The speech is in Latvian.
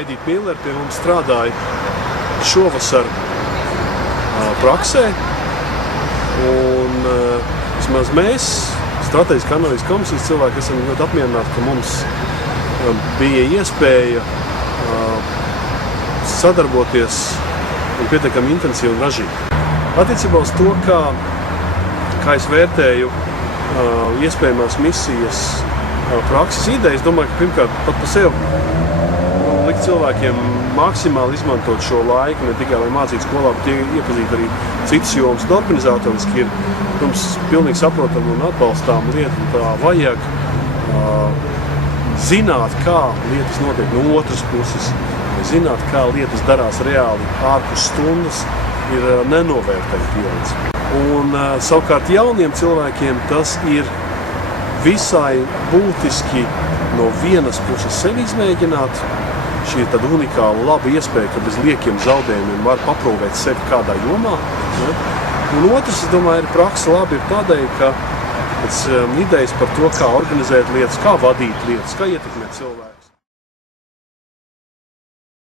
Edita Miller pie mums strādāja šovasar praksē, un vismaz mēs, Strateģiskā analīzes komisijas cilvēki, esam ļoti apmierināti, ka mums bija iespēja sadarboties un pietiekami intensīvi un ražīgi. Attiecībā uz to, kā es vērtēju iespējamās misijas prakses idejas, domāju, ka pirmkārt pat par sevi likt cilvēkiem maksimāli izmantot šo laiku, ne tikai lai mācītu skolā, bet iepazīt arī citas jomas un organizatoriski ir, mums pilnīgi saprotam un atbalstām lietu, un tā vajag zināt, kā lietas notiek no otras puses, zināt, kā lietas darās reāli ārpus stundas, ir nenovērtējama pieredze. Un savukārt jauniem cilvēkiem tas ir visai būtiski no vienas puses sevi izmēģināt. Šī ir tāda unikāla, laba iespēja, ka bez liekiem zaudējumiem var paprovēt sevi kādā jomā. Ja? Un otrs, es domāju, ir praksa labi ir tādēļ, ka idejas par to, kā organizēt lietas, kā vadīt lietas, kā ietekmēt cilvēku.